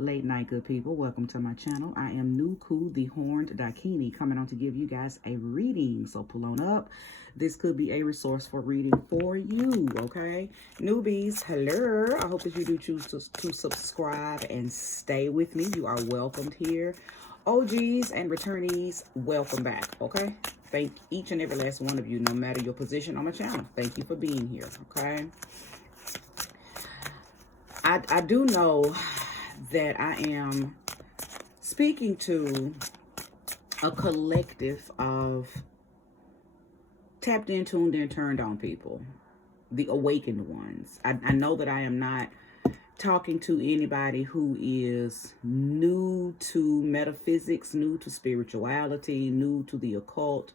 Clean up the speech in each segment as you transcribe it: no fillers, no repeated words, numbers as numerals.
Late night, good people. Welcome to my channel. I am Nuku, the Horned Dakini, coming on to give you guys a reading. So pull on up. This could be a resourceful reading for you, okay? Newbies, hello. I hope that you do choose to subscribe and stay with me. You are welcomed here. OGs and returnees, welcome back, okay? Thank each and every last one of you, no matter your position on my channel. Thank you for being here, okay? I do know that I am speaking to a collective of tapped in, tuned in, turned on people, the awakened ones. I know that I am not talking to anybody who is new to metaphysics, new to spirituality, new to the occult,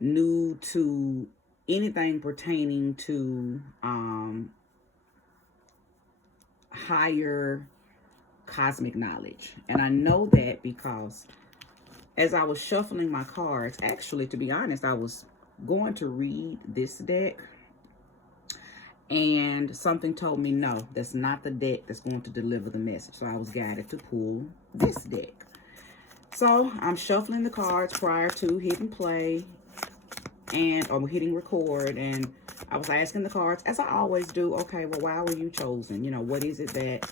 new to anything pertaining to higher cosmic knowledge. And I know that because as I was shuffling my cards, actually, to be honest, I was going to read this deck and something told me, no, that's not the deck that's going to deliver the message. So I was guided to pull this deck. So I'm shuffling the cards prior to hitting play or hitting record, and I was asking the cards, as I always do, okay, well, why were you chosen? You know, what is it that,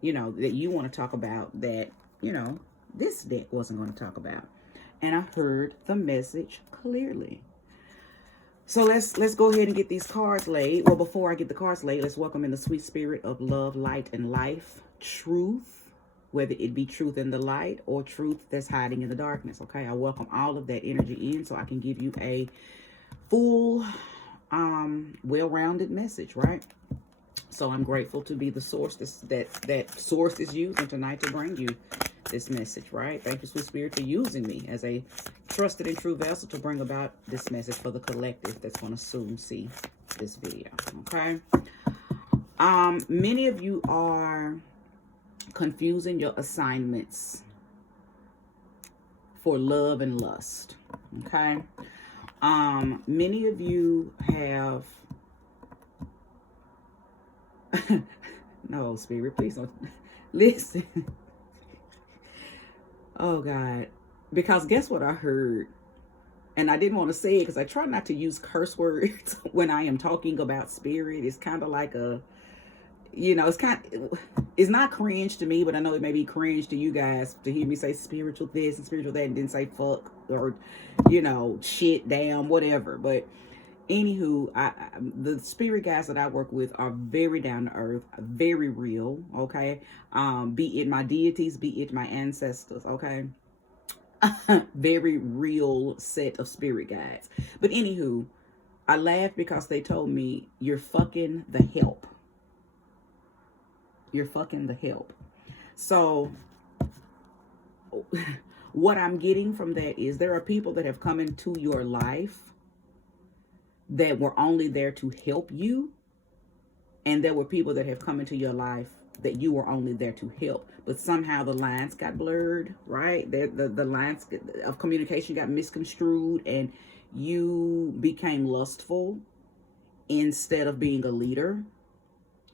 you know, that you want to talk about that, you know, this deck wasn't going to talk about? And I heard the message clearly. So let's go ahead and get these cards laid. Well, before I get the cards laid, let's welcome in the sweet spirit of love, light, and life. Truth, whether it be truth in the light or truth that's hiding in the darkness, okay? I welcome all of that energy in so I can give you a full, well-rounded message, right? So I'm grateful to be the source that source is using tonight to bring you this message, right? Thank you, sweet spirit, for using me as a trusted and true vessel to bring about this message for the collective that's going to soon see this video, okay? Many of you are confusing your assignments for love and lust, okay? Many of you have no, spirit, please don't listen. Oh God, because guess what I heard? And I didn't want to say it because I try not to use curse words when I am talking about spirit. It's kind of like a, you know, it's not cringe to me, but I know it may be cringe to you guys to hear me say spiritual this and spiritual that and then say fuck or, you know, shit, damn, whatever. But anywho, the spirit guys that I work with are very down to earth, very real, okay? Be it my deities, be it my ancestors, okay? Very real set of spirit guides. But anywho, I laughed because they told me, you're fucking the help. You're fucking the help. So what I'm getting from that is there are people that have come into your life that were only there to help you, and there were people that have come into your life that you were only there to help, but somehow the lines got blurred, right? The lines of communication got misconstrued, and you became lustful instead of being a leader,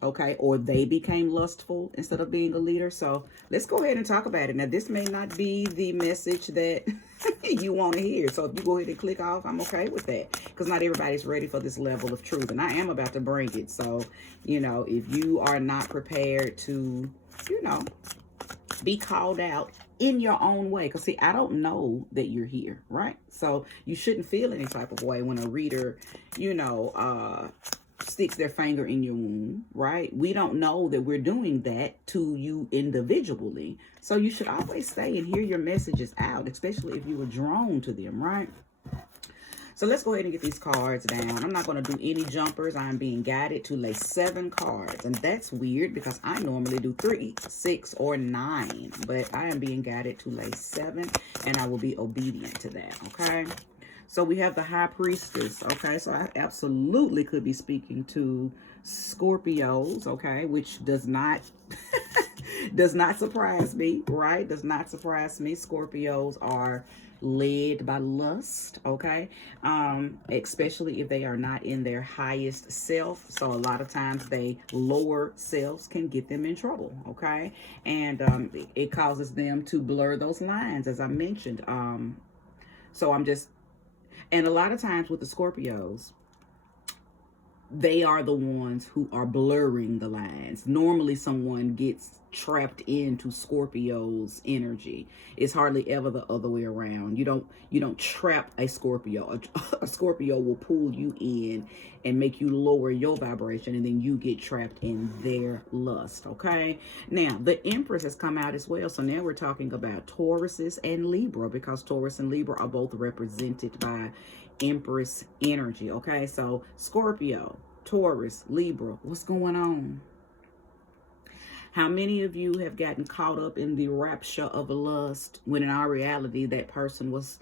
okay? Or they became lustful instead of being a leader. So let's go ahead and talk about it. Now, this may not be the message that you want to hear. So if you go ahead and click off, I'm okay with that, because not everybody's ready for this level of truth, and I am about to bring it. So, you know, if you are not prepared to, you know, be called out in your own way, because see, I don't know that you're here, right? So you shouldn't feel any type of way when a reader, you know, sticks their finger in your wound, right? We don't know that we're doing that to you individually. So you should always stay and hear your messages out, especially if you were drawn to them, right? So let's go ahead and get these cards down. I'm not going to do any jumpers. I'm being guided to lay 7 cards. And that's weird because I normally do 3, 6, or 9. But I am being guided to lay 7, and I will be obedient to that, okay? So we have the High Priestess, okay? So I absolutely could be speaking to Scorpios, okay? Which does not Does not surprise me, right? Does not surprise me. Scorpios are led by lust, okay? Especially if they are not in their highest self. So a lot of times they lower selves can get them in trouble, okay? And it causes them to blur those lines, as I mentioned. So I'm just, and a lot of times with the Scorpios, they are the ones who are blurring the lines. Normally someone gets trapped into Scorpio's energy. It's hardly ever the other way around. You don't trap a Scorpio. A Scorpio will pull you in and make you lower your vibration, and then you get trapped in their lust. Okay, now the Empress has come out as well. So now we're talking about Tauruses and Libra, because Taurus and Libra are both represented by Empress energy. Okay, so Scorpio, Taurus, Libra, what's going on? How many of you have gotten caught up in the rapture of lust when in our reality that person was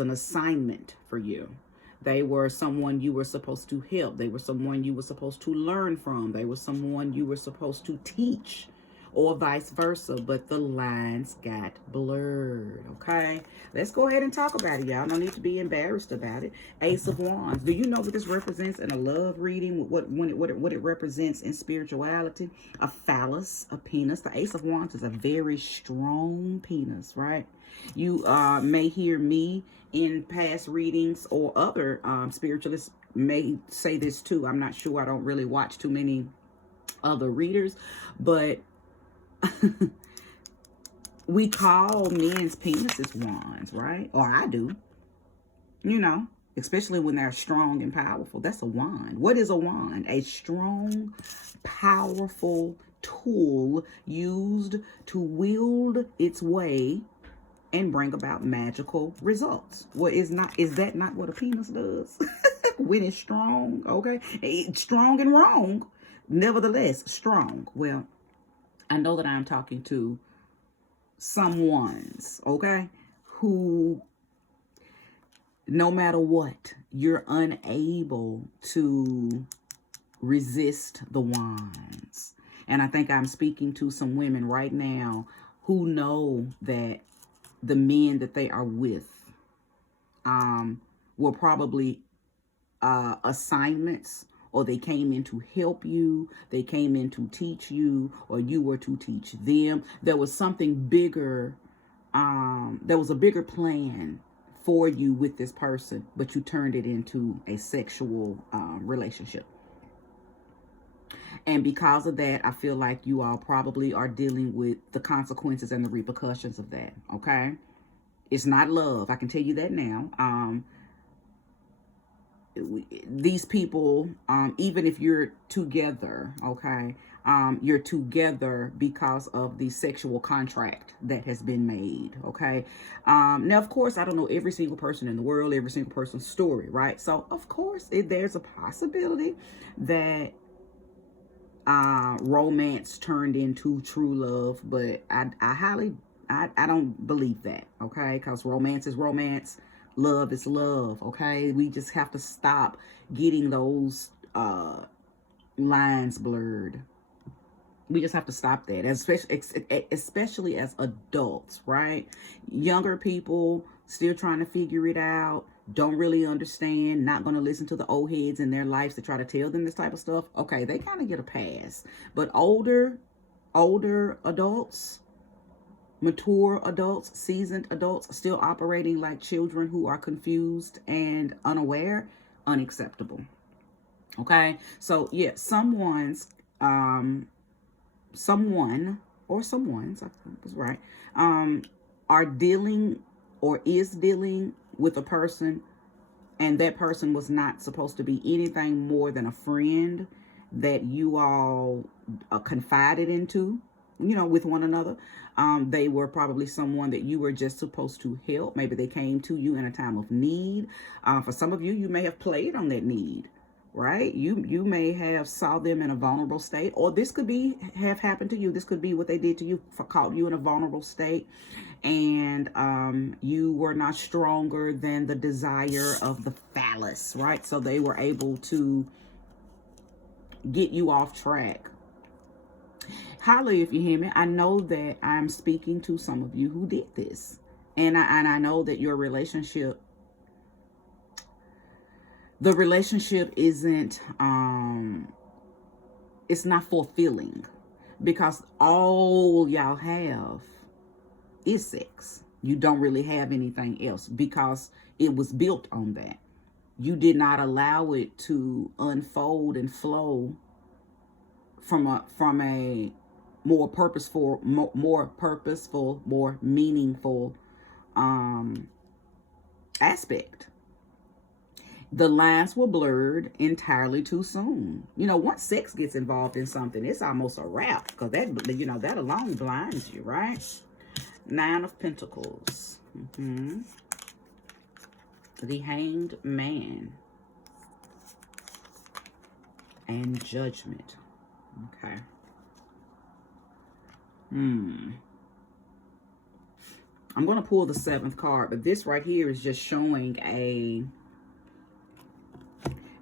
an assignment for you? They were someone you were supposed to help. They were someone you were supposed to learn from. They were someone you were supposed to teach, or vice versa, but the lines got blurred. Okay, let's go ahead and talk about it, y'all. No need to be embarrassed about it. Ace of Wands. Do you know what this represents in a love reading? What it represents in spirituality? A phallus, a penis. The Ace of Wands is a very strong penis, right? You may hear me in past readings, or other spiritualists may say this too. I'm not sure. I don't really watch too many other readers, but we call men's penises wands, right? Or I do, especially when they're strong and powerful. That's a wand. What is a wand? A strong, powerful tool used to wield its way and bring about magical results. Is that not what a penis does? When it's strong, okay? It's strong and wrong, nevertheless strong. Well, I know that I'm talking to someones, okay, who no matter what, you're unable to resist the wands. And I think I'm speaking to some women right now who know that the men that they are with were probably assignments, or they came in to help you, they came in to teach you, or you were to teach them. There was something bigger, there was a bigger plan for you with this person, but you turned it into a sexual relationship. And because of that, I feel like you all probably are dealing with the consequences and the repercussions of that, okay? It's not love, I can tell you that now. These people, even if you're together, okay, you're together because of the sexual contract that has been made, okay? Now, of course, I don't know every single person in the world, every single person's story, right? So, of course, there's a possibility that romance turned into true love, but I don't believe that, okay? Because romance is romance. Love is love, okay? We just have to stop getting those lines blurred. We just have to stop that, especially as adults, right? Younger people still trying to figure it out, don't really understand, not going to listen to the old heads in their lives to try to tell them this type of stuff. Okay, they kind of get a pass. But older adults, mature adults, seasoned adults, still operating like children who are confused and unaware, unacceptable. Okay, so yeah, someone or someone's, I was right, are dealing or is dealing with a person, and that person was not supposed to be anything more than a friend that you all confided into, with one another. They were probably someone that you were just supposed to help. Maybe they came to you in a time of need. For some of you, you may have played on that need, right? You may have saw them in a vulnerable state, or this could have happened to you. This could be what they did to you, for caught you in a vulnerable state, and you were not stronger than the desire of the phallus, right? So they were able to get you off track. Holler if you hear me. I know that I'm speaking to some of you who did this. And I know that your relationship, the relationship isn't, it's not fulfilling because all y'all have is sex. You don't really have anything else because it was built on that. You did not allow it to unfold and flow from a more purposeful, more meaningful aspect. The lines were blurred entirely too soon. You know, once sex gets involved in something, it's almost a wrap because that, you know, that alone blinds you, right? Nine of Pentacles. The Hanged Man. And Judgment. Okay. I'm going to pull the 7th card, but this right here is just showing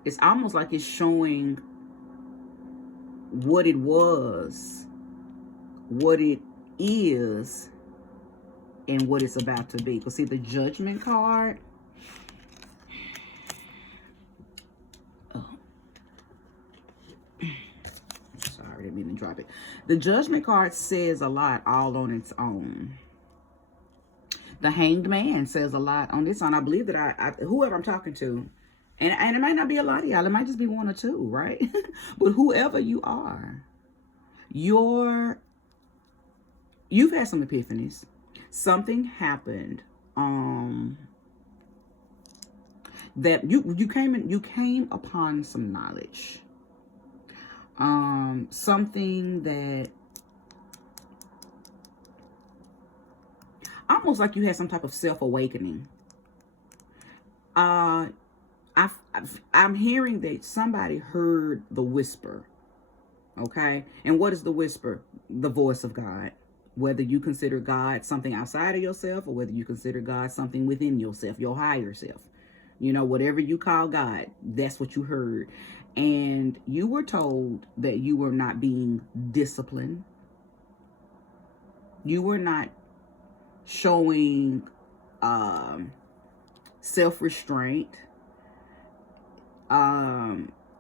it's almost like it's showing what it was, what it is, and what it's about to be. Because see, the Judgment card, sorry, I didn't mean to drop it. The Judgment card says a lot all on its own. The Hanged Man says a lot on its own. I believe that whoever I'm talking to, and it might not be a lot of y'all, it might just be one or two, right? But whoever you are, you've had some epiphanies. Something happened that you came upon some knowledge. Something that almost like you had some type of self-awakening. I'm hearing that somebody heard the whisper. Okay. And what is the whisper? The voice of God. Whether you consider God something outside of yourself or whether you consider God something within yourself, your higher self. You know, whatever you call God, that's what you heard. And you were told that you were not being disciplined. You were not showing self-restraint.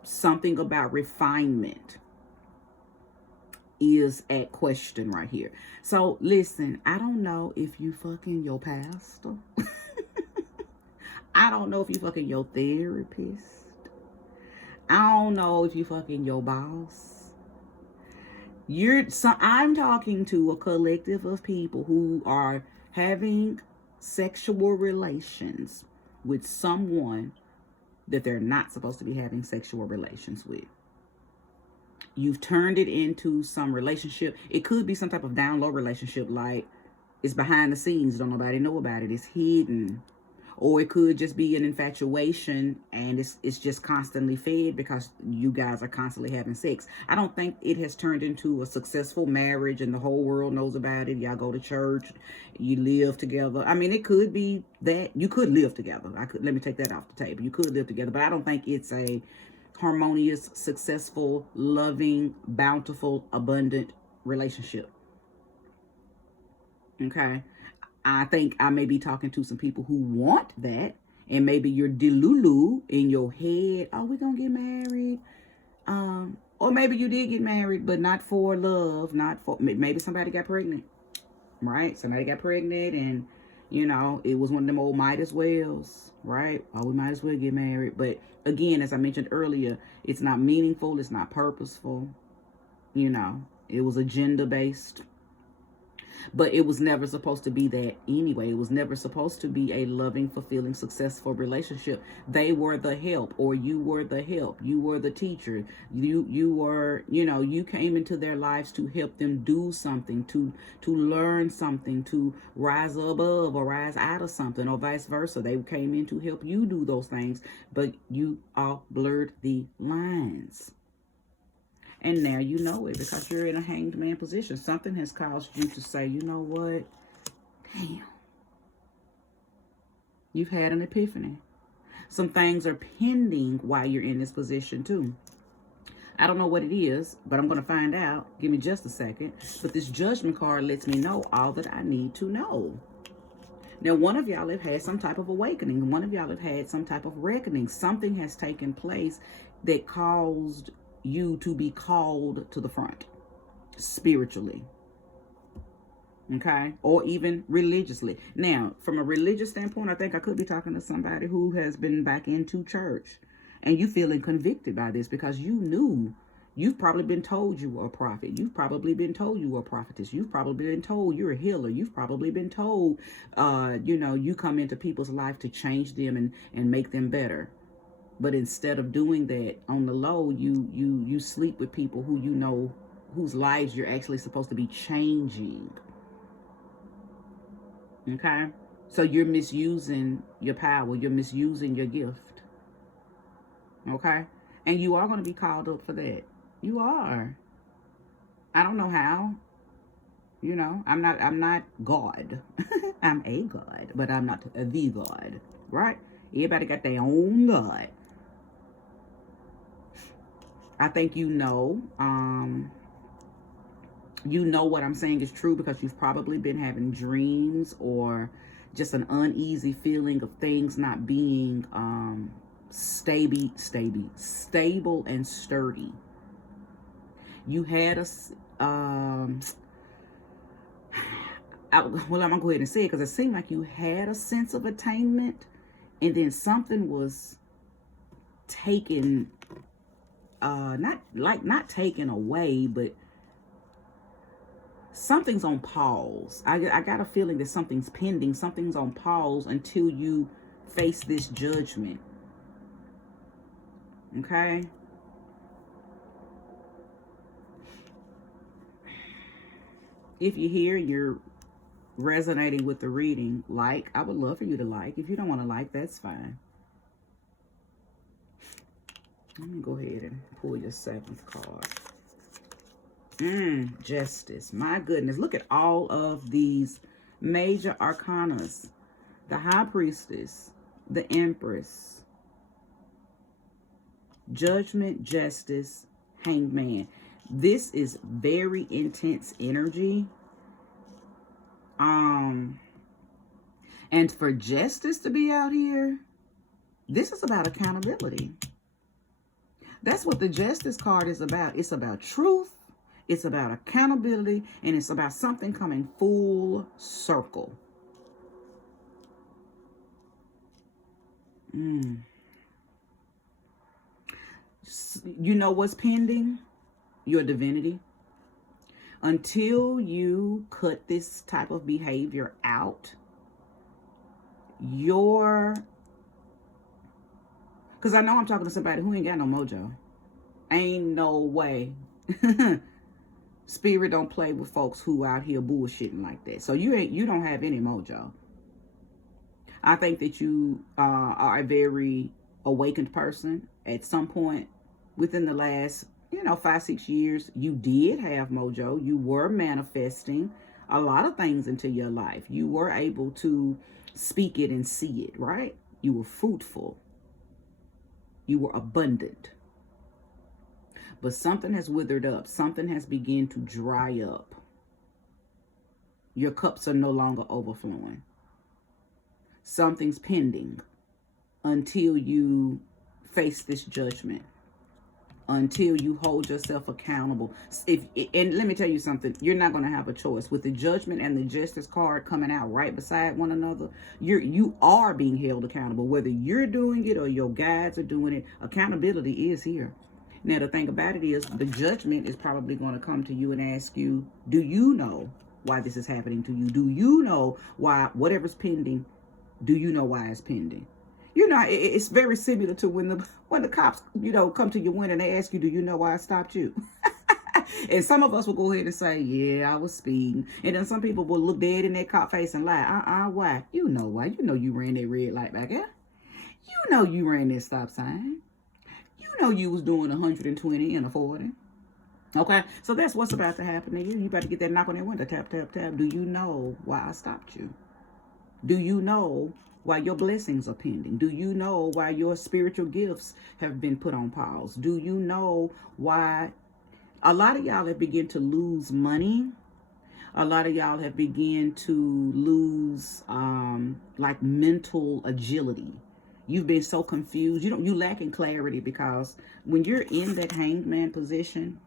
Something about refinement is at question right here. So listen, I don't know if you fucking your pastor. I don't know if you fucking your therapist. I don't know if you fucking your boss. I'm talking to a collective of people who are having sexual relations with someone that they're not supposed to be having sexual relations with. You've turned it into some relationship. It could be some type of down low relationship, like it's behind the scenes, don't nobody know about it, it's hidden. Or it could just be an infatuation and it's just constantly fed because you guys are constantly having sex. I don't think it has turned into a successful marriage and the whole world knows about it. Y'all go to church, you live together. I mean, it could be that you could live together. Let me take that off the table. You could live together, but I don't think it's a harmonious, successful, loving, bountiful, abundant relationship. Okay. I think I may be talking to some people who want that. And maybe you're delulu in your head. Oh, we're going to get married. Or maybe you did get married, but not for love. Maybe somebody got pregnant. Right? Somebody got pregnant and, you know, it was one of them old might as wells. Right? Oh, we might as well get married. But again, as I mentioned earlier, it's not meaningful. It's not purposeful. You know, it was agenda based. But it was never supposed to be that anyway. It was never supposed to be a loving, fulfilling, successful relationship. They were the help, or you were the help. You were the teacher. You were, you know, you came into their lives to help them do something, to learn something, to rise above or rise out of something, or vice versa. They came in to help you do those things, but you all blurred the lines. And now you know it because you're in a hanged man position. Something has caused you to say, you know what? Damn. You've had an epiphany. Some things are pending while you're in this position too. I don't know what it is, but I'm going to find out. Give me just a second. But this judgment card lets me know all that I need to know. Now, one of y'all have had some type of awakening. One of y'all have had some type of reckoning. Something has taken place that caused you to be called to the front spiritually. Okay? Or even religiously. Now, from a religious standpoint, I think I could be talking to somebody who has been back into church. And you feeling convicted by this because you knew. You've probably been told you were a prophet. You've probably been told you were a prophetess. You've probably been told you're a healer. You've probably been told, you come into people's life to change them and make them better. But instead of doing that on the low, you sleep with people who you know, whose lives you're actually supposed to be changing. Okay? So you're misusing your power. You're misusing your gift. Okay? And you are going to be called up for that. You are. I don't know how. I'm not God. I'm a God, but I'm not the God. Right? Everybody got their own God. I think you know what I'm saying is true because you've probably been having dreams or just an uneasy feeling of things not being stable and sturdy. You had I'm gonna go ahead and say it because it seemed like you had a sense of attainment, and then something was taken, not taken away, but something's on pause. I got a feeling that something's pending. Something's on pause until you face this judgment. Okay? If you're here, you're resonating with the reading, I would love for you to like. If you don't want to like, that's fine. Let me go ahead and pull your 7th card. Justice. My goodness. Look at all of these major arcanas. The High Priestess, the Empress, Judgment, Justice, Hanged Man. This is very intense energy. And for justice to be out here, this is about accountability. That's what the Justice card is about. It's about truth. It's about accountability. And it's about something coming full circle. You know what's pending? Your divinity. Until you cut this type of behavior out, because I know I'm talking to somebody who ain't got no mojo. Ain't no way. Spirit don't play with folks who out here bullshitting like that. So you don't have any mojo. I think that you are a very awakened person. At some point within the last 5-6 years, you did have mojo. You were manifesting a lot of things into your life. You were able to speak it and see it, right? You were fruitful. You were abundant. But something has withered up. Something has begun to dry up. Your cups are no longer overflowing. Something's pending until you face this judgment. Until you hold yourself accountable. And let me tell you something, you're not going to have a choice. With the Judgment and the Justice card coming out right beside one another, you are being held accountable. Whether you're doing it or your guides are doing it, accountability is here. Now, the thing about it is, the Judgment is probably going to come to you and ask you, do you know why this is happening to you? Do you know why whatever's pending, do you know why it's pending? It's very similar to when the cops, come to your window and they ask you, do you know why I stopped you? And some of us will go ahead and say, yeah, I was speeding. And then some people will look dead in their cop face and lie. Why? You know why. You know you ran that red light back there. You know you ran that stop sign. You know you was doing 120 and a 40. Okay? So that's what's about to happen to you. You better get that knock on that window. Tap, tap, tap. Do you know why I stopped you? Do you know why your blessings are pending? Do you know why your spiritual gifts have been put on pause? Do you know why a lot of y'all have begun to lose money? A lot of y'all have begun to lose like mental agility. You've been so confused. You lacking clarity, because when you're in that hanged man position,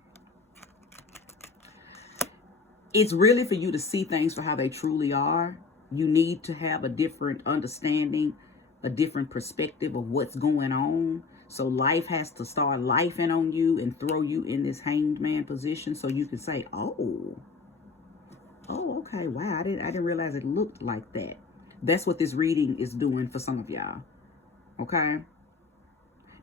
it's really for you to see things for how they truly are. You need to have a different understanding, a different perspective of what's going on. So life has to start lifing on you and throw you in this hanged man position so you can say, oh, okay, wow, I didn't realize it looked like that. That's what this reading is doing for some of y'all. Okay?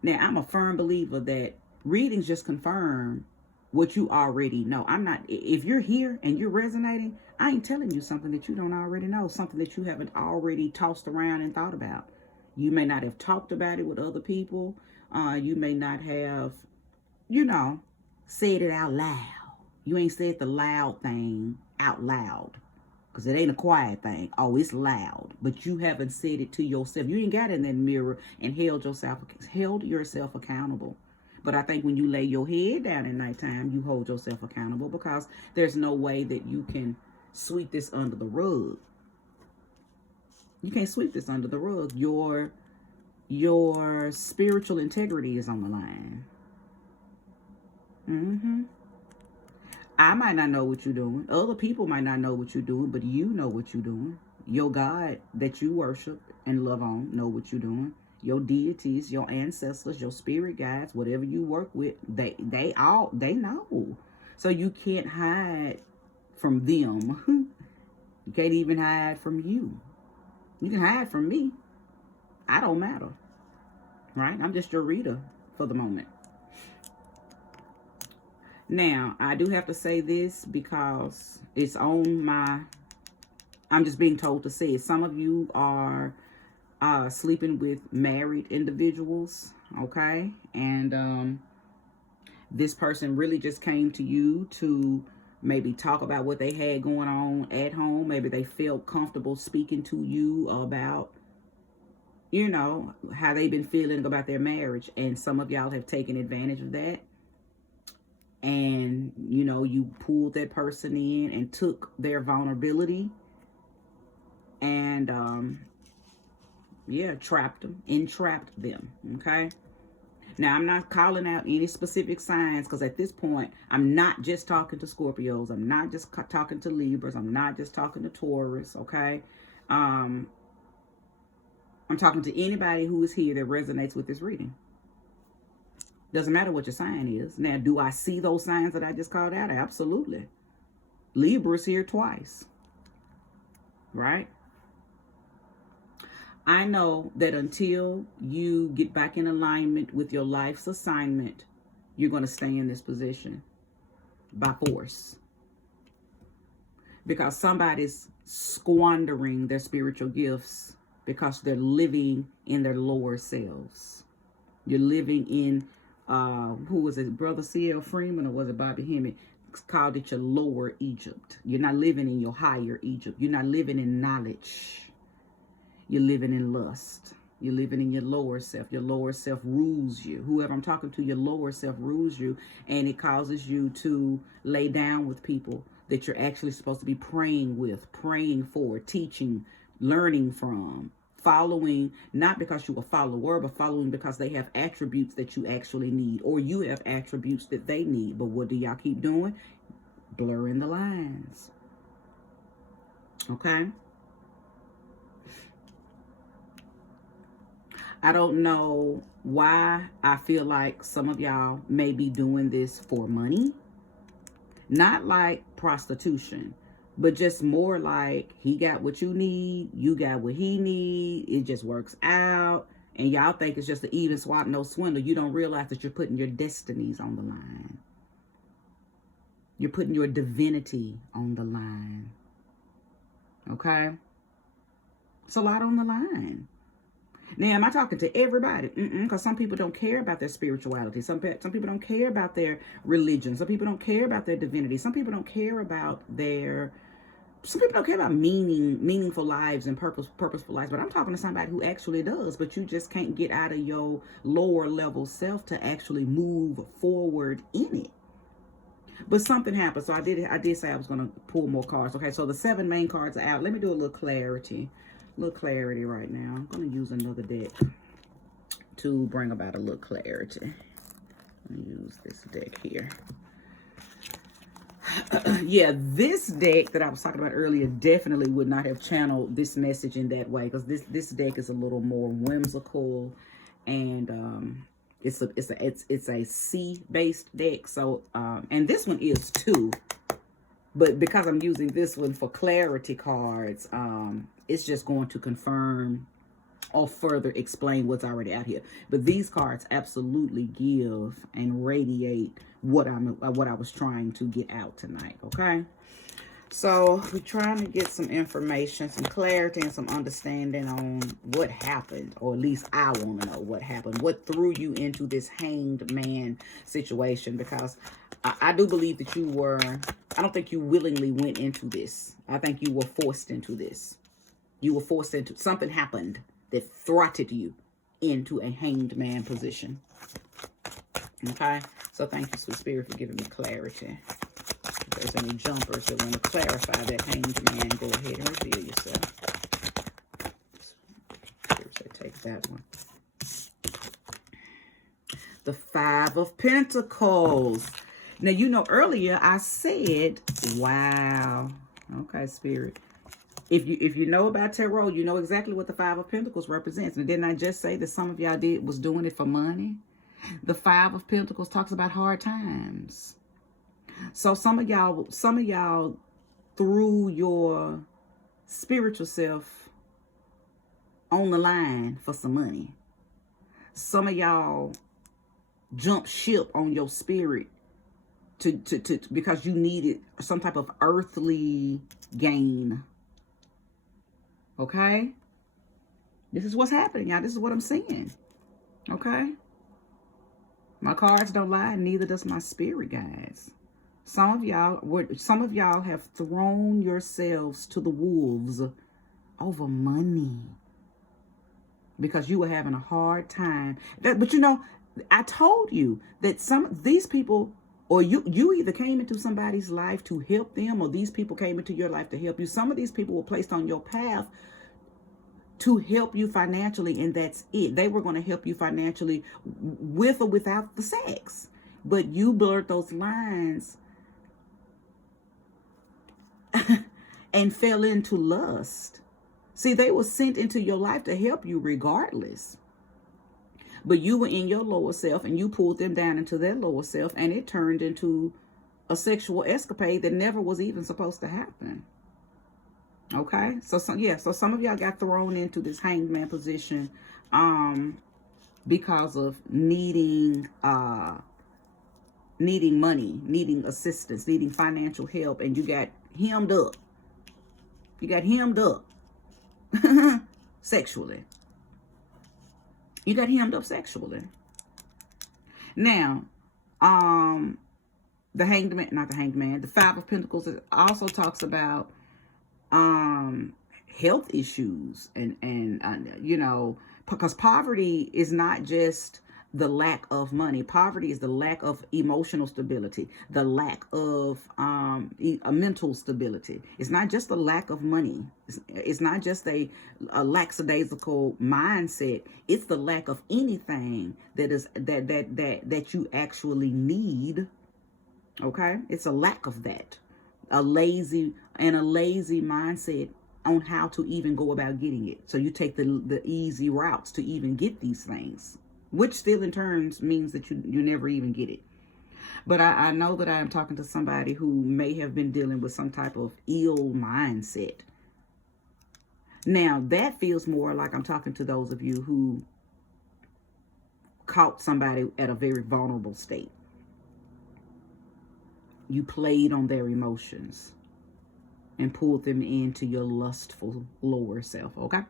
Now, I'm a firm believer that readings just confirm what you already know. If you're here and you're resonating, I ain't telling you something that you don't already know, something that you haven't already tossed around and thought about. You may not have talked about it with other people. You may not have, said it out loud. You ain't said the loud thing out loud, because it ain't a quiet thing. Oh, it's loud, but you haven't said it to yourself. You ain't got in that mirror and held yourself accountable. But I think when you lay your head down at nighttime, you hold yourself accountable, because there's no way that you can sweep this under the rug. You can't sweep this under the rug. Your spiritual integrity is on the line. I might not know what you're doing. Other people might not know what you're doing, but you know what you're doing. Your God that you worship and love on know what you're doing. Your deities, your ancestors, your spirit guides, whatever you work with, they know. So you can't hide from them. You can't even hide from you. You can hide from me. I don't matter. Right? I'm just your reader for the moment. Now, I do have to say this because it's on I'm just being told to say it. Some of you are sleeping with married individuals, okay? And this person really just came to you to maybe talk about what they had going on at home. Maybe they felt comfortable speaking to you about, how they've been feeling about their marriage. And some of y'all have taken advantage of that. And, you pulled that person in and took their vulnerability and, entrapped them, okay? Now, I'm not calling out any specific signs, because at this point, I'm not just talking to Scorpios. I'm not just talking to Libras. I'm not just talking to Taurus, okay? I'm talking to anybody who is here that resonates with this reading. Doesn't matter what your sign is. Now, do I see those signs that I just called out? Absolutely. Libra's here twice. Right? I know that until you get back in alignment with your life's assignment, you're going to stay in this position by force. Because somebody's squandering their spiritual gifts because they're living in their lower selves. You're living in who was it, Brother C.L. Freeman, or was it Bobby Hemmett, called it your lower Egypt. You're not living in your higher Egypt. You're not living in knowledge. You're living in lust. You're living in your lower self. Your lower self rules you. Whoever I'm talking to, your lower self rules you, and it causes you to lay down with people that you're actually supposed to be praying with, praying for, teaching, learning from. Following, not because you're a follower, but following because they have attributes that you actually need, or you have attributes that they need. But what do y'all keep doing? Blurring the lines. Okay? I don't know why I feel like some of y'all may be doing this for money. Not like prostitution, but just more like he got what you need, you got what he need. It just works out. And y'all think it's just an even swap, no swindle. You don't realize that you're putting your destinies on the line. You're putting your divinity on the line. Okay? It's a lot on the line. Now, am I talking to everybody? Because some people don't care about their spirituality. Some people don't care about their religion. Some people don't care about their divinity. Some people don't care about their some people don't care about meaningful lives and purposeful lives, but I'm talking to somebody who actually does, but you just can't get out of your lower level self to actually move forward in it. But something happened. So I did say I was going to pull more cards. Okay, so the 7 main cards are out. Let me do a little clarity. Right now. I'm going to use another deck to bring about a little clarity. Let me use this deck here. Yeah, this deck that I was talking about earlier definitely would not have channeled this message in that way, because this deck is a little more whimsical, and it's a C-based deck. So and this one is too, but because I'm using this one for clarity cards, it's just going to confirm or further explain what's already out here. But these cards absolutely give and radiate what I was trying to get out tonight. Okay, so we're trying to get some information, some clarity, and some understanding on what happened, or at least I want to know what happened, what threw you into this hanged man situation, because I do believe that you were, I don't think you willingly went into this. I think you were forced into this. You were forced into, something happened that throttled you into a hanged man position. Okay, so thank you, Sweet Spirit, for giving me clarity. If there's any jumpers that want to clarify that hanged man, go ahead and reveal yourself. Spirit say take that one. The 5 of Pentacles. Now, you know, earlier I said, wow. Okay, Spirit. If you know about tarot, you know exactly what the 5 of Pentacles represents. And didn't I just say that some of y'all was doing it for money? The 5 of Pentacles talks about hard times. So some of y'all threw your spiritual self on the line for some money. Some of y'all jumped ship on your spirit to because you needed some type of earthly gain. Okay? This is what's happening, y'all. This is what I'm seeing. Okay? My cards don't lie, neither does my spirit, guys. Some of y'all have thrown yourselves to the wolves over money because you were having a hard time. But you know, I told you that some of these people, or you either came into somebody's life to help them, or these people came into your life to help you. Some of these people were placed on your path to help you financially, and that's it. They were going to help you financially with or without the sex. But you blurred those lines and fell into lust. See, they were sent into your life to help you regardless. But you were in your lower self and you pulled them down into their lower self, and it turned into a sexual escapade that never was even supposed to happen. Okay, so some of y'all got thrown into this hanged man position because of needing money, needing assistance, needing financial help, and you got hemmed up. You got hemmed up sexually. You got hemmed up sexually. Now, the hanged man, not the hanged man, the 5 of Pentacles also talks about health issues and you know, because poverty is not just the lack of money. Poverty is the lack of emotional stability, the lack of mental stability. It's not just the lack of money. It's not just a lackadaisical mindset. It's the lack of anything that is that you actually need. Okay, it's a lack of that. A lazy mindset on how to even go about getting it. So you take the easy routes to even get these things, which still in turn means that you never even get it. But I know that I am talking to somebody who may have been dealing with some type of ill mindset. Now, that feels more like I'm talking to those of you who caught somebody at a very vulnerable state. You played on their emotions and pulled them into your lustful lower self, okay?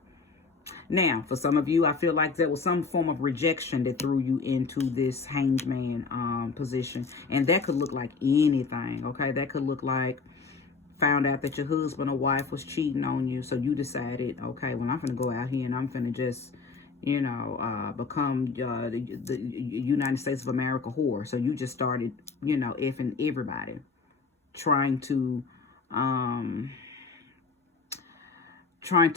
Now, for some of you, I feel like there was some form of rejection that threw you into this hanged man position. And that could look like anything, okay? That could look like found out that your husband or wife was cheating on you. So you decided, okay, well, I'm going to go out here and I'm going to just, become the United States of America whore. So you just started, effing everybody, trying to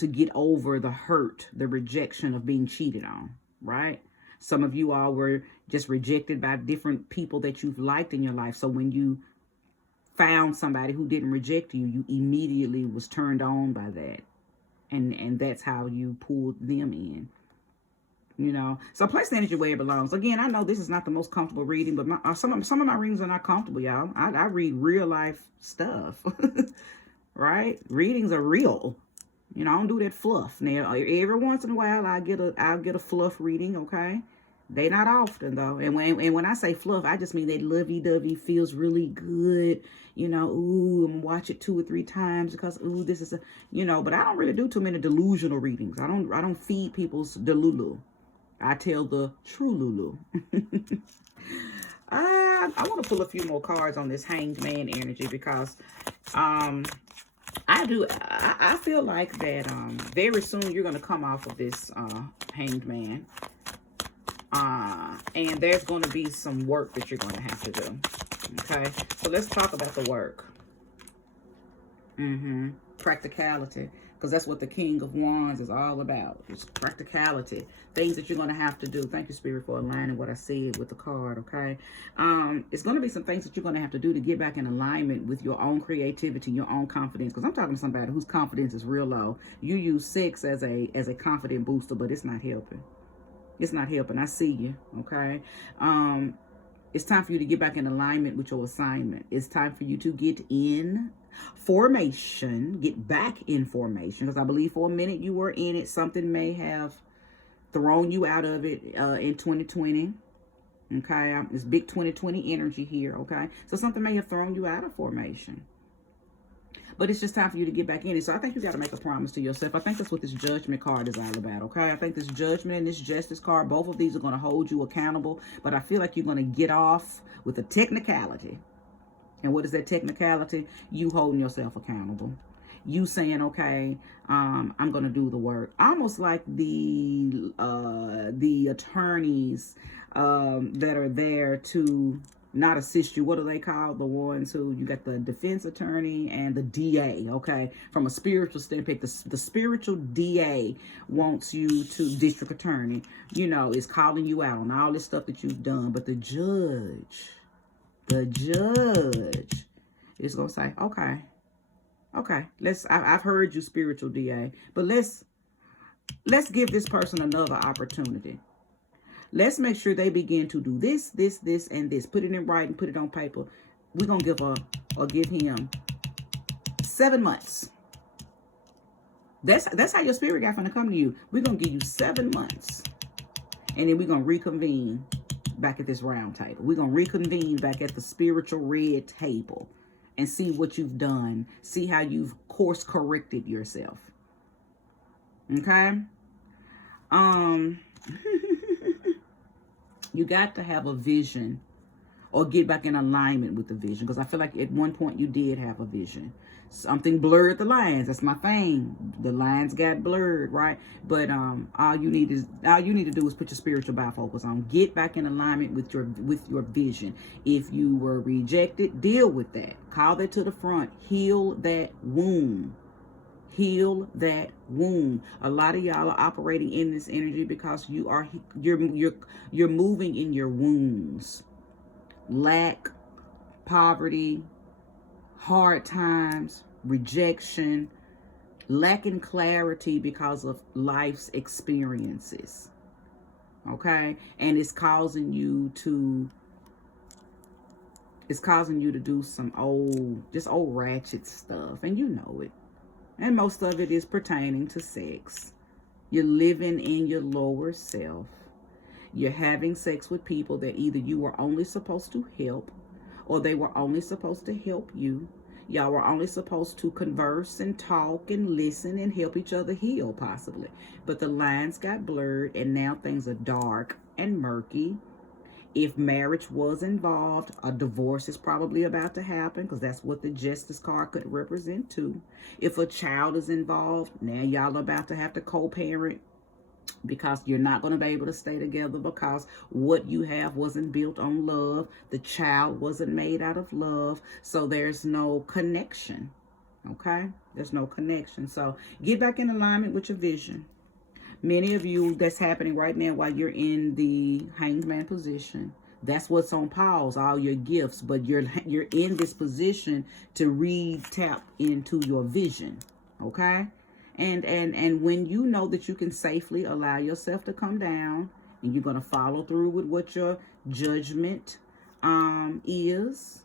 get over the hurt, the rejection of being cheated on, right? Some of you all were just rejected by different people that you've liked in your life. So when you found somebody who didn't reject you, you immediately was turned on by that. And that's how you pulled them in. So place the energy where it belongs. Again, I know this is not the most comfortable reading, but some of my readings are not comfortable, y'all. I read real life stuff, right? Readings are real. I don't do that fluff. Now, every once in a while, I'll get a fluff reading, okay? They not often, though. And when I say fluff, I just mean that lovey-dovey feels really good. Ooh, I'm gonna watch it 2 or 3 times because, ooh, this is but I don't really do too many delusional readings. I don't feed people's delulu. I tell the true Lulu. I want to pull a few more cards on this Hanged Man energy because I feel like that very soon you're going to come off of this Hanged Man. And there's going to be some work that you're going to have to do. Okay? So let's talk about the work. Practicality. Because that's what the King of Wands is all about. It's practicality. Things that you're going to have to do. Thank you, Spirit, for aligning what I said with the card, okay? It's going to be some things that you're going to have to do to get back in alignment with your own creativity, your own confidence. Because I'm talking to somebody whose confidence is real low. You use sex as a confident booster, but it's not helping. It's not helping. I see you, okay? It's time for you to get back in alignment with your assignment. It's time for you to get in formation, get back in formation, because I believe for a minute you were in it. Something may have thrown you out of it in 2020. Okay, it's big 2020 energy here. Okay, so something may have thrown you out of formation, but it's just time for you to get back in it. So I think you got to make a promise to yourself. I think that's what this Judgment card is all about. Okay, I think this Judgment and this Justice card, both of these are going to hold you accountable, but I feel like you're going to get off with a technicality. And what is that technicality? You holding yourself accountable. You saying, okay, I'm going to do the work. Almost like the attorneys that are there to not assist you. What do they call the ones who, you got the defense attorney and the DA, okay? From a spiritual standpoint, the spiritual DA wants you to, district attorney, is calling you out on all this stuff that you've done. But the judge is going to say, okay, I've heard you, spiritual DA, but let's give this person another opportunity. Let's make sure they begin to do this, and this. Put it in writing, put it on paper. We're going to give him 7 months. That's how your spirit guide going to come to you. We're going to give you 7 months. And then we're going to reconvene back at this round table. We're going to reconvene back at the spiritual red table and see what you've done. See how you've course corrected yourself. Okay? You got to have a vision or get back in alignment with the vision, because I feel like at one point you did have a vision. Something blurred the lines. That's my thing. The lines got blurred, right? But all you need to do is put your spiritual bifocals on. Get back in alignment with your vision. If you were rejected, deal with that. Call that to the front. Heal that wound. Heal that wound. A lot of y'all are operating in this energy because you're moving in your wounds. Lack, poverty, hard times, rejection, lacking clarity because of life's experiences. Okay? And it's causing you to do some old ratchet stuff, and you know it. And most of it is pertaining to sex. You're living in your lower self. You're having sex with people that either you were only supposed to help, or they were only supposed to help you. Y'all were only supposed to converse and talk and listen and help each other heal, possibly. But the lines got blurred, and now things are dark and murky. If marriage was involved, a divorce is probably about to happen, because that's what the justice card could represent too. If a child is involved, now y'all are about to have to co-parent, because you're not going to be able to stay together, because what you have wasn't built on love. The child wasn't made out of love. So there's no connection. Okay? There's no connection. So get back in alignment with your vision. Many of you, that's happening right now while you're in the hanged man position. That's what's on pause, all your gifts. But you're in this position to tap into your vision. Okay? And when you know that you can safely allow yourself to come down, and you're going to follow through with what your judgment is,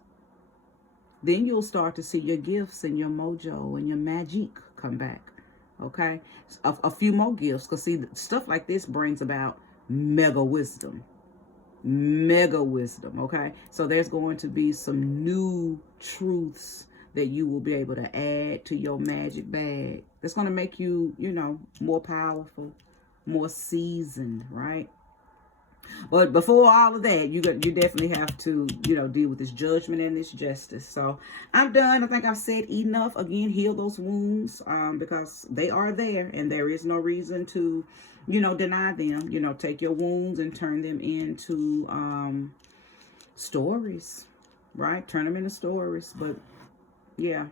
then you'll start to see your gifts and your mojo and your magic come back. Okay? A few more gifts, because see, stuff like this brings about mega wisdom. Mega wisdom. Okay? So there's going to be some new truths that you will be able to add to your magic bag. That's going to make you, more powerful, more seasoned, right? But before all of that, you definitely have to, deal with this judgment and this justice. So I'm done. I think I've said enough. Again, heal those wounds, because they are there, and there is no reason to, deny them. Take your wounds and turn them into stories, right? Turn them into stories. But yeah.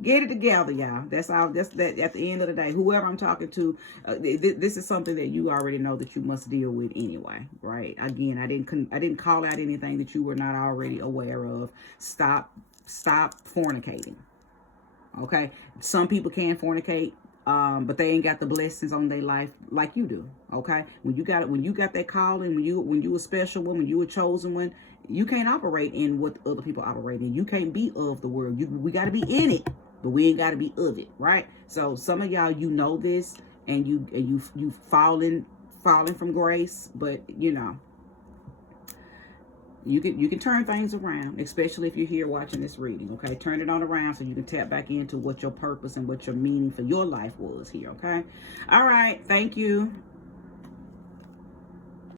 Get it together, y'all. That's all. That's that. At the end of the day, whoever I'm talking to, this is something that you already know that you must deal with anyway, right? Again, I didn't call out anything that you were not already aware of. Stop fornicating. Okay, some people can fornicate, but they ain't got the blessings on their life like you do. Okay, when you got that calling, when you a special one, when you a chosen one, you can't operate in what other people operate in. You can't be of the world. We got to be in it, but we ain't got to be of it, right? So some of y'all, know this, and you falling from grace, but you can turn things around, especially if you're here watching this reading. Okay, turn it on around so you can tap back into what your purpose and what your meaning for your life was here. Okay, all right, thank you.